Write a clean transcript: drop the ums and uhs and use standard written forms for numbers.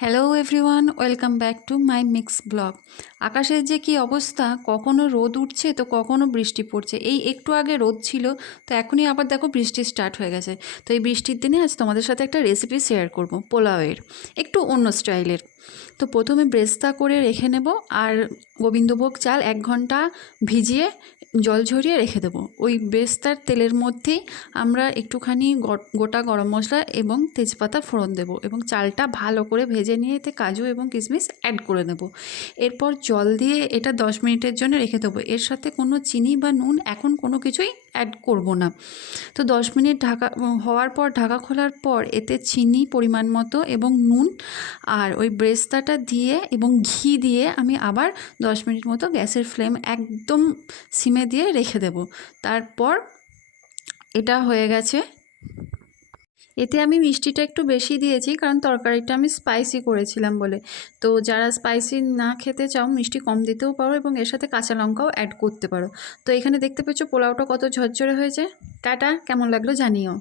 Hello everyone, welcome back to my mix blog. আকাশের যে কি অবস্থা, কখনো রোদ উঠছে তো কখনো বৃষ্টি পড়ছে। এই একটু আগে রোদ ছিল, তো এখনই আবার দেখো বৃষ্টি স্টার্ট হয়ে গেছে। তো এই বৃষ্টির দিনে আজ তোমাদের সাথে একটা রেসিপি শেয়ার করব, পোলাওয়ের, একটু অন্য স্টাইলের। তো প্রথমে ব্রেস্তা করে রেখে নেব, আর গোবিন্দভোগ চাল 1 ঘন্টা ভিজিয়ে জল ঝরিয়ে রেখে দেবো। ওই ব্রেস্তার তেলের মধ্যেই আমরা একটুখানি গোটা গরম মশলা এবং তেজপাতা ফোড়ন দেব, এবং চালটা ভালো করে ভেজে নিয়ে এতে কাজু এবং কিশমিশ অ্যাড করে নেব। এরপর জল দিয়ে এটা 10 মিনিটের জন্য রেখে দেবো। এর সাথে কোনো চিনি বা নুন এখন কোনো কিছুই অ্যাড করব না। তো 10 মিনিট ঢাকা হওয়ার পর, ঢাকা খোলার পর এতে চিনি পরিমাণ মতো এবং নুন আর ওই ব্রেস্তাটা দিয়ে এবং ঘি দিয়ে আমি আবার 10 মিনিট মতো গ্যাসের ফ্লেম একদম সিমে দিয়ে রেখে দেব। তারপর এটা হয়ে গেছে। এতে আমি মিষ্টিটা একটু বেশি দিয়েছি, কারণ তরকারিটা আমি স্পাইসি করেছিলাম বলে। তো যারা স্পাইসি না খেতে চাও, মিষ্টি কম দিতেও পারো এবং এর সাথে কাঁচা লঙ্কাও অ্যাড করতে পারো। তো এখানে দেখতে পাচ্ছ পোলাওটা কত ঝরঝরে হয়েছে। টাটা, কেমন লাগলো জানিও।